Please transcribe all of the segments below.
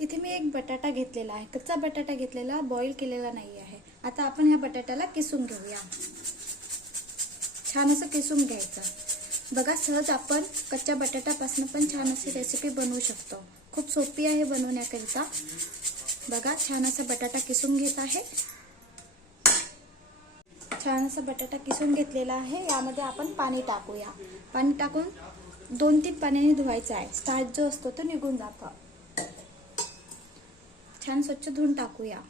इथे मी एक बटाटा घेतलेला आहे, कच्चा बटाटा घेतलेला, बॉईल केलेला नाही आहे। आता आपण ह्या बटाट्याला किसून घेऊया। छान असं किसून घ्यायचं। बघा, सहज आपण कच्च्या बटाट्यापासून पण छान अशी रेसिपी बनवू शकतो। खूप सोपी आहे बनवण्याकरिता। बघा, छान असा बटाटा किसून घेत आहे। छान असा बटाटा किसून घेतलेला आहे। यामध्ये आपण पाणी टाकूया। पाणी टाकून 2-3 पाण्याने धुवायचं आहे, स्टार्च जो असतो तो निघून जातो। छान स्वच्छ धुवून टाकूया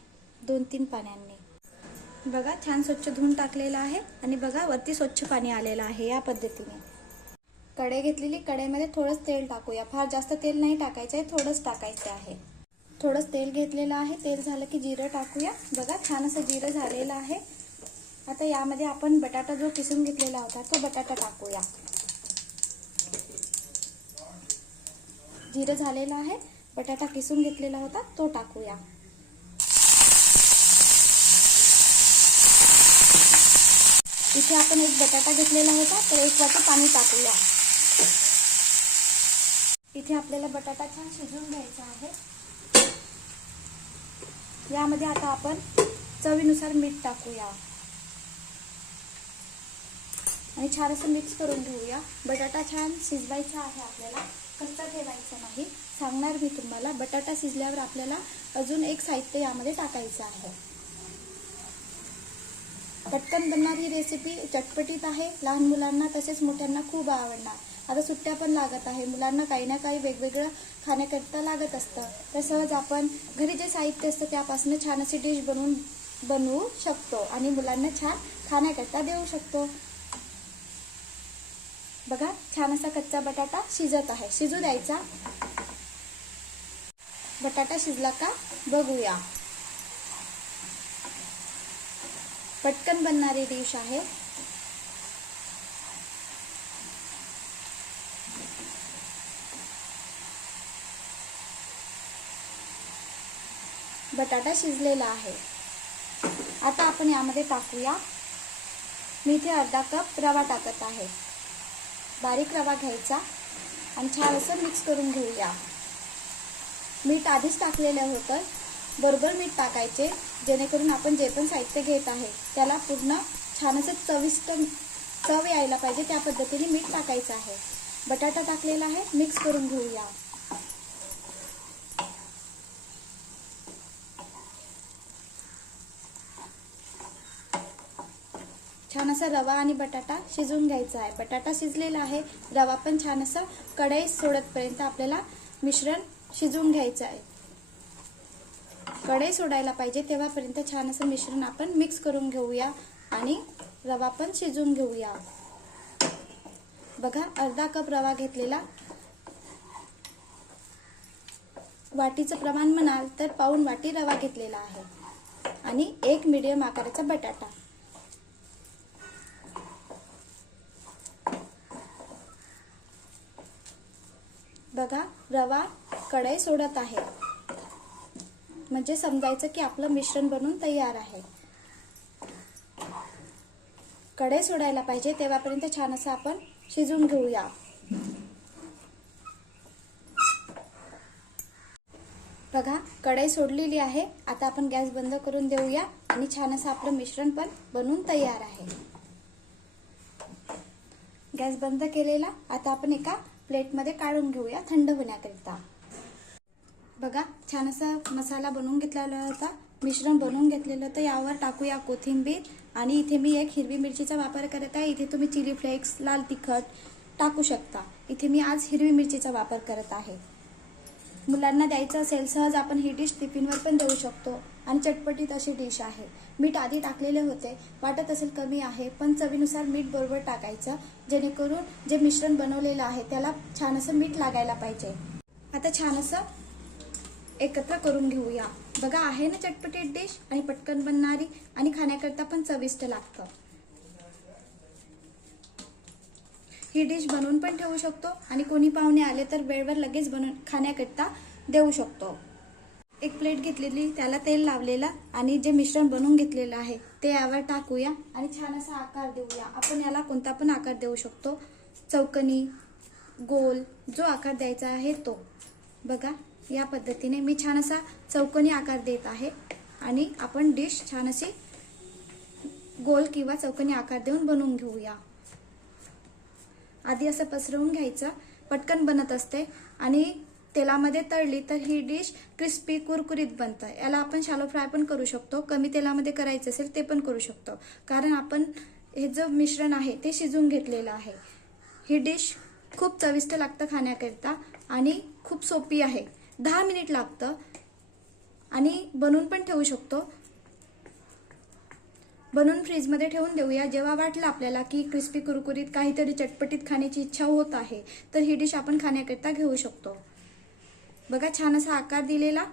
2-3 पाण्याने। बघा, छान स्वच्छ धुवून टाकलेला आहे आणि बघा वरती स्वच्छ पाणी आलेलं आहे। या पद्धतीने कढई घेतलेली, कढईमध्ये थोडंच तेल टाकूया। फार जास्त तेल नाही टाकायचं आहे, थोडंच टाकायचं आहे। थोडंच तेल घेतलेलं आहे। तेल झालं की जिरं टाकूया। बघा, छान असं जिरं झालेलं आहे। आता यामध्ये आपण बटाटा जो किसून घेतलेला होता तो बटाटा टाकूया। जिरं झालेलं आहे, बटाटा किसून घेतलेला होता तो टाकूया। इथे आपण एक बटाटा घेतलेला होता तर 1 वाटी पाणी टाकूया। इथे आपल्याला बटाटा छान शिजवून घ्यायचा आहे। यामध्ये आता आपण चवीनुसार मीठ टाकूया आणि छान असं मिक्स करून घेऊया। बटाटा छान शिजवायचा आहे आपल्याला, कच्चा ठेवायचा नाही। सांगणार मी तुम्हाला, बटाटा शिजल्यावर आपल्याला अजून एक साहित्य यामध्ये टाकायचं आहे। पटकन बनणारी रेसिपी, चटपटीत आहे। लहान मुलांना तसेच मोठ्यांना खूप आवडणार। आता सुट्ट्या पण लागत आहे, मुलांना काही ना काही वेगवेगळं खाण्याकरिता लागत असतं। तर सहज आपण घरी जे साहित्य असतं त्यापासून छान अशी डिश बनवू शकतो आणि मुलांना छान खाण्याकरिता देऊ शकतो। बघा, छान असा कच्चा बटाटा शिजत आहे, शिजू द्यायचा। बटाटा शिजला का बघूया। पटकन बनणारी डिश आहे। बटाटा शिजलेला आहे। आता आपण यामध्ये टाकूया, मी इथे अर्धा कप रवा टाकत आहे। बारीक रवा घ्यायचा आणि छान असं मिक्स करून घेऊया। मीठ आधीच टाकलेलं होतं, बरोबर मीठ टाकायचे, जेणेकरून आपण जे पण साहित्य घेत आहे त्याला पूर्ण छान असं चविष्ट चव यायला पाहिजे, त्या पद्धतीने मीठ टाकायचं आहे। बटाटा टाकलेला आहे, मिक्स करून घेऊया। छान असा रवा आणि बटाटा शिजवून घ्यायचा आहे। बटाटा शिजलेला आहे, रवा पण छान असं कढई सोडतपर्यंत आपल्याला मिश्रण शिजवून घ्यायचं आहे। कढई सोडायला पाहिजे तेव्हापर्यंत छान असं मिश्रण आपण मिक्स करून घेऊया आणि रवा पण शिजवून घेऊया। बघा, अर्धा कप रवा घेतलेला, वाटीचं प्रमाण म्हणाल तर पाऊण वाटी रवा घेतलेला आहे आणि 1 मीडियम आकाराचा बटाटा। बघा, रवा कढई सोडत आहे, म्हणजे समजायचं की आपलं मिश्रण बनून तयार आहे। कढई सोडायला पाहिजे तेव्हापर्यंत छान असं आपण शिजवून घेऊया। बघा, कढई सोडलेली आहे। आता आपण गॅस बंद करून देऊया आणि छान असं आपलं मिश्रण पण बनून तयार आहे। गॅस बंद केलेला, आता आपण एका प्लेटमध्ये काढून घेऊया थंड होण्याकरिता। बघा, छान असा मसाला बनवून घेतलेला होता, मिश्रण बनवून घेतलेलं होतं। यावर टाकूया कोथिंबीर आणि इथे मी एक हिरवी मिरचीचा वापर करत आहे। इथे तुम्ही चिली फ्लेक्स, लाल तिखट टाकू शकता। इथे मी आज हिरवी मिरचीचा वापर करत आहे। मुलांना द्यायचं असेल सहज आपण ही डिश टिफिनवर पण देऊ शकतो आणि चटपटीत अशी डिश आहे। मीठ आधी टाकलेले होते, वाटत असेल कमी आहे पण चवीनुसार मीठ बरोबर टाकायचं, जेणेकरून जे मिश्रण बनवलेलं आहे त्याला छान असं मीठ लागायला पाहिजे। आता छान असं एकत्र करून घेऊया। बघा, आहे ना चटपटीत डिश आणि पटकन बनणारी आणि खाण्याकरता पण चविष्ट लागतं। ही डिश बनवून पण ठेवू शकतो आणि कोणी पाहुणे आले तर वेळेवर लगेच बनवून खाण्याकरता देऊ शकतो। एक प्लेट घेतलेली, त्याला तेल लावलेलं आणि जे मिश्रण बनवून घेतलेलं आहे ते यावर टाकूया आणि छान असा आकार देऊया। आपण याला कोणता पण आकार देऊ शकतो, चौकोनी, गोल, जो आकार द्यायचा आहे तो। बघा, या पद्धतीने मी छान असा चौकोनी आकार देत आहे आणि आपण डिश छान अशी गोल किंवा चौकोनी आकार देऊन बनवून घेऊया। आधी असं पसरवून घ्यायचं, पटकन बनत असते आणि तेलामध्ये तळली तर ही डिश क्रिस्पी कुरकुरीत बनतं। याला आपण शॅलो फ्राय पण करू शकतो, कमी तेलामध्ये करायचं असेल ते पण करू शकतो, कारण आपण हे जो मिश्रण आहे ते शिजवून घेतलेलं आहे। ही डिश खूप चविष्ट लागतं खाण्याकरिता आणि खूप सोपी आहे, 10 मिनिट लागतं आणि बनवून पण ठेवू शकतो। बनवून फ्रीजमध्ये ठेवून देऊया। जेव्हा वाटलं आपल्याला की क्रिस्पी कुरकुरीत काहीतरी चटपटीत खाण्याची इच्छा होत आहे तर ही डिश आपण खाण्याकरिता घेऊ शकतो। बघा छान असा आकार दिलेला,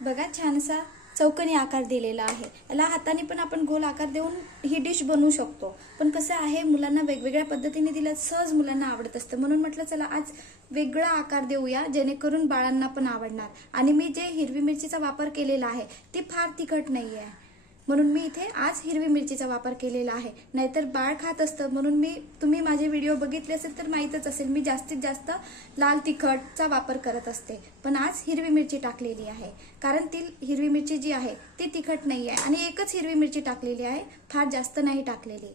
बघा छान असा चौकोनी आकार दिलेला आहे। याला हाताने पण आपण गोल आकार देऊन ही डिश बनवू शकतो, पण कसं आहे मुलांना वेगवेगळ्या पद्धतीने दिलं सहज मुलांना आवडत असतं, म्हणून म्हटलं चला आज वेगळा आकार देऊया जेणेकरून बाळांना पण आवडणार। आणि मी जे हिरवी मिरचीचा वापर केलेला आहे ती फार तिखट नाही आहे, म्हणून मी इथे आज हिरवी मिरचीचा वापर केलेला आहे। नाहीतर बाळ खात असतं, म्हणून तुम्ही माझे व्हिडिओ बघितले असेल तर माहीतच असेल मी जास्तीत जास्त लाल तिखटचा वापर करत असते, पण आज हिरवी मिरची टाकलेली आहे कारण ती हिरवी मिरची जी आहे ती तिखट नाही आहे आणि एकच हिरवी मिरची टाकलेली आहे, फार जास्त नाही टाकलेली।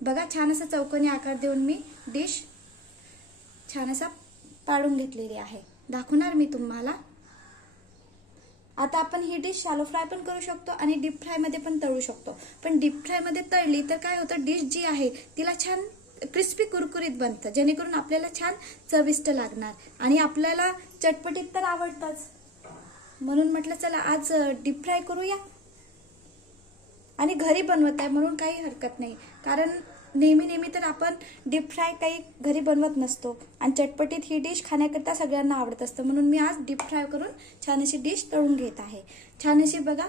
बघा छान असा चौकोनी आकार देऊन मी डिश छान असा पाडून घेतलेली आहे, दाखवणार मी तुम्हाला। आता आपण ही डिश शॅलो फ्राय पण करू शकतो आणि डीप फ्राय मध्ये पण तळू शकतो, पण डीप फ्राय मध्ये तळली तर काय होतं, डिश जी आहे तिला छान क्रिस्पी कुरकुरीत बनतं, जेणेकरून आपल्याला छान चविष्ट लागणार आणि आपल्याला चटपटीत तर आवडतंच, म्हणून म्हटलं चला आज डीप फ्राय करूया। आणि घरी बनवत आहे म्हणून काही हरकत नाही, कारण नेहमी तर आपण डीप फ्राय काही घरी बनवत नसतो आणि चटपटीत ही डिश खाण्याकरता सगळ्यांना आवडत असतं, म्हणून मी आज डीप फ्राय करून छान अशी डिश तळून घेत आहे। छान अशी बघा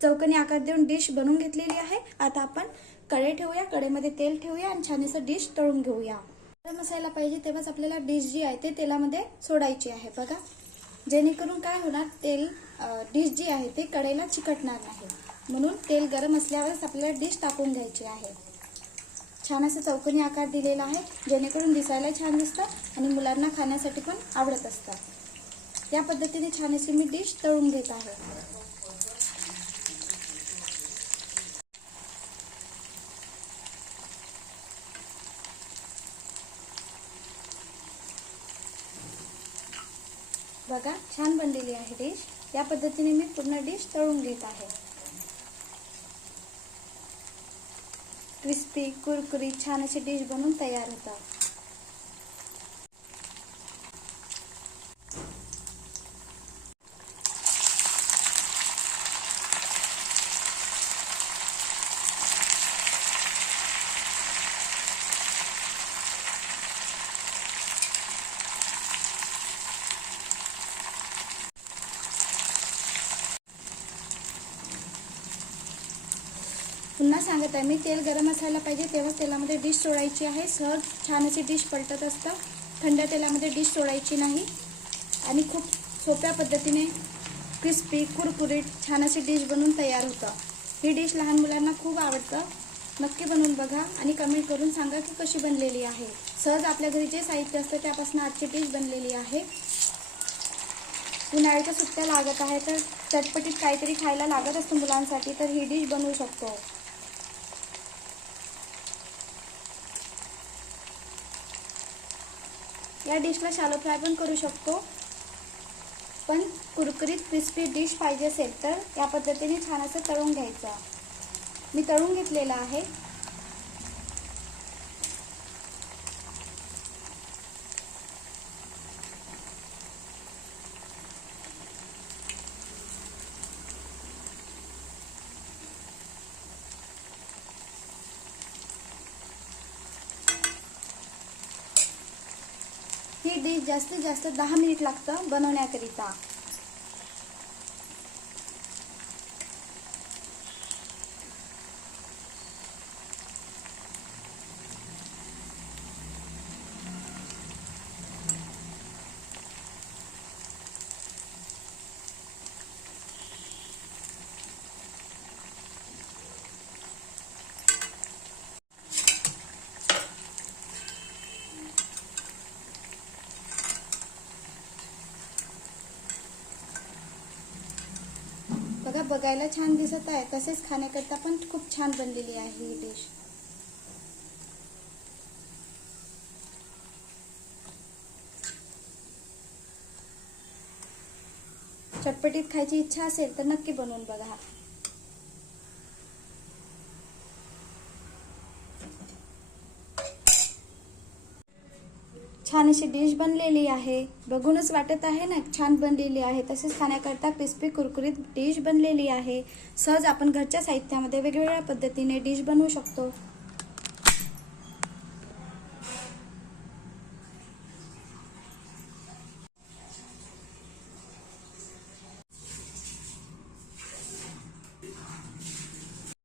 चौकोनी आकार देऊन डिश बनवून घेतलेली आहे। आता आपण कढई ठेवूया, कढईमध्ये तेल ठेवूया आणि छान असं डिश तळून घेऊया। गरम असायला पाहिजे तेव्हाच आपल्याला डिश जी आहे ते तेलामध्ये सोडायची आहे, बघा जेणेकरून काय होणार, डिश जी आहे ते कढईला चिकटणार नाही, म्हणून तेल गरम असल्यावरच आपल्याला डिश टाकून द्यायची आहे। छान असं चौकोनी आकार दिलेला आहे जेणेकरून दिसायला छान दिसतं आणि मुलांना खाण्यासाठी पण आवडत असतात। या पद्धतीने छान अशी मी डिश तळून घेत आहे। बघा छान बनलेली आहे डिश, या पद्धतीने मी पूर्ण डिश तळून घेत आहे। क्रिस्पी कुरकुरीत छान अशी डिश बनवून तयार होतात। पुन्हा सांगत आहे मी, तेल गरम असायला पाहिजे तेव्हा तेलामध्ये डिश सोडायची आहे। सहज छान अशी डिश पलटत असतं, थंड तेलामध्ये डिश सोडायची नाही आणि खूप सोप्या पद्धतीने क्रिस्पी कुरकुरीत छान अशी डिश बनवून तयार होतं। ही डिश लहान मुलांना खूप आवडतं, नक्की बनवून बघा आणि कमेंट करून सांगा की कशी बनलेली आहे। सहज आपल्या घरी जे साहित्य असतं त्यापासून आजची डिश बनलेली आहे। उन्हाळ्याच्या सुट्ट्या लागत आहे तर चटपटीत काहीतरी खायला लागत असतं मुलांसाठी, तर ही डिश बनवू शकतो। या डिशला शॅलो फ्राय पण करू शकतो, पण कुरकुरीत क्रिस्पी डिश पाहिजे असेल तर या पद्धतीने छान असं तळून घ्यायचं। मी तळून घेतलेलं आहे। ही डिश जास्तीत जास्त 10 मिनिट लागतं बनवण्याकरिता। बघायला छान दिसत आहे, तसेच खाण्याकरता पण खूप छान बनलेली आहे ही डिश. चटपटीत खायची इच्छा असेल तर नक्की बनवून बघा. छान अशी डिश बनलेली आहे. बघूनच वाटत आहे ना छान बनलेली आहे. तसेच खाण्याकरता क्रिस्पी कुरकुरीत डिश बनलेली आहे. सहज आपण घरच्या साहित्यामध्ये वेगवेगळ्या पद्धतीने डिश बनवू शकतो.